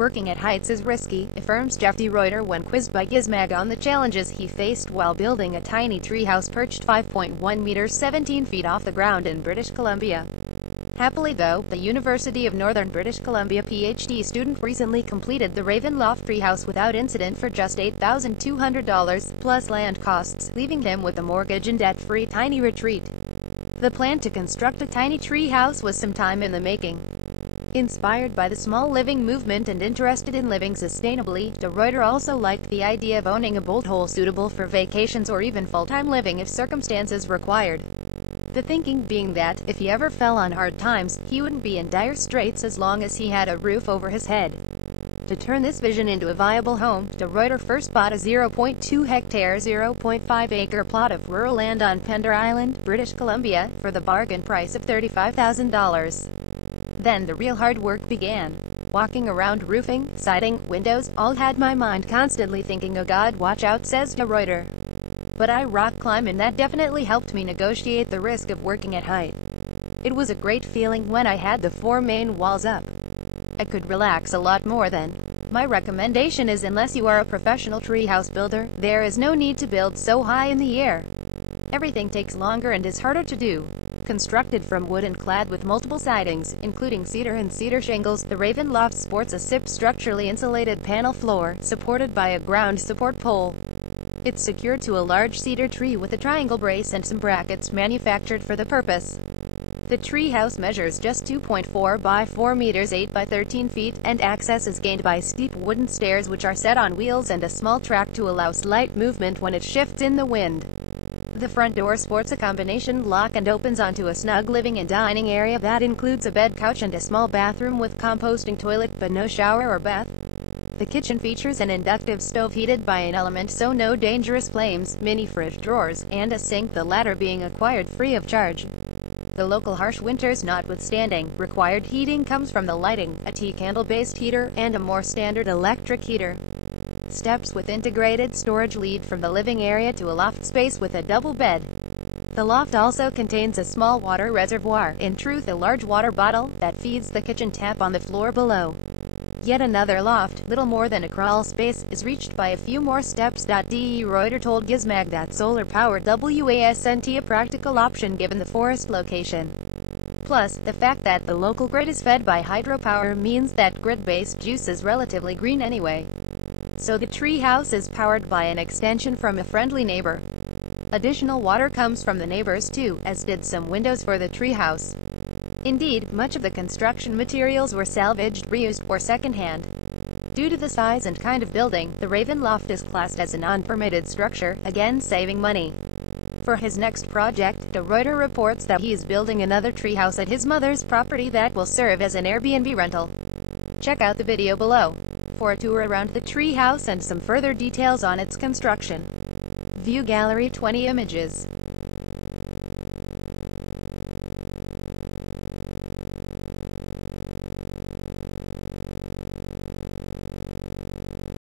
Working at heights is risky, affirms Geoff de Ruiter when quizzed by Gizmag on the challenges he faced while building a tiny treehouse perched 5.1 meters 17 feet off the ground in British Columbia. Happily though, the University of Northern British Columbia PhD student recently completed the Raven Loft treehouse without incident for just $8,200, plus land costs, leaving him with a mortgage and debt-free tiny retreat. The plan to construct a tiny treehouse was some time in the making. Inspired by the small living movement and interested in living sustainably, de Ruiter also liked the idea of owning a bolt hole suitable for vacations or even full-time living if circumstances required. The thinking being that, if he ever fell on hard times, he wouldn't be in dire straits as long as he had a roof over his head. To turn this vision into a viable home, de Ruiter first bought a 0.2-hectare (0.5-acre) plot of rural land on Pender Island, British Columbia, for the bargain price of $35,000. Then the real hard work began. Walking around roofing, siding, windows, all had my mind constantly thinking, oh God, watch out, says de Ruiter. But I rock climb and that definitely helped me negotiate the risk of working at height. It was a great feeling when I had the 4 main walls up. I could relax a lot more then. My recommendation is, unless you are a professional treehouse builder, there is no need to build so high in the air. Everything takes longer and is harder to do. Constructed from wood and clad with multiple sidings, including cedar and cedar shingles, the Raven Loft sports a SIP structurally insulated panel floor, supported by a ground support pole. It's secured to a large cedar tree with a triangle brace and some brackets manufactured for the purpose. The treehouse measures just 2.4 by 4 meters 8 by 13 feet, and access is gained by steep wooden stairs which are set on wheels and a small track to allow slight movement when it shifts in the wind. The front door sports a combination lock and opens onto a snug living and dining area that includes a bed, couch and a small bathroom with composting toilet but no shower or bath. The kitchen features an inductive stove heated by an element so no dangerous flames, mini fridge drawers, and a sink, the latter being acquired free of charge. The local harsh winters notwithstanding, required heating comes from the lighting, a tea-candle-based heater, and a more standard electric heater. Steps with integrated storage lead from the living area to a loft space with a double bed. The loft also contains a small water reservoir, in truth a large water bottle, that feeds the kitchen tap on the floor below. Yet another loft, little more than a crawl space, is reached by a few more steps. De Ruiter told Gizmag that solar-powered wasn't a practical option given the forest location. Plus, the fact that the local grid is fed by hydropower means that grid-based juice is relatively green anyway. So the treehouse is powered by an extension from a friendly neighbor. Additional water comes from the neighbors too, as did some windows for the treehouse. Indeed, much of the construction materials were salvaged, reused, or second-hand. Due to the size and kind of building, the Raven Loft is classed as an unpermitted structure, again saving money. For his next project, de Ruiter reports that he is building another treehouse at his mother's property that will serve as an Airbnb rental. Check out the video below for a tour around the treehouse and some further details on its construction. View Gallery 20 images.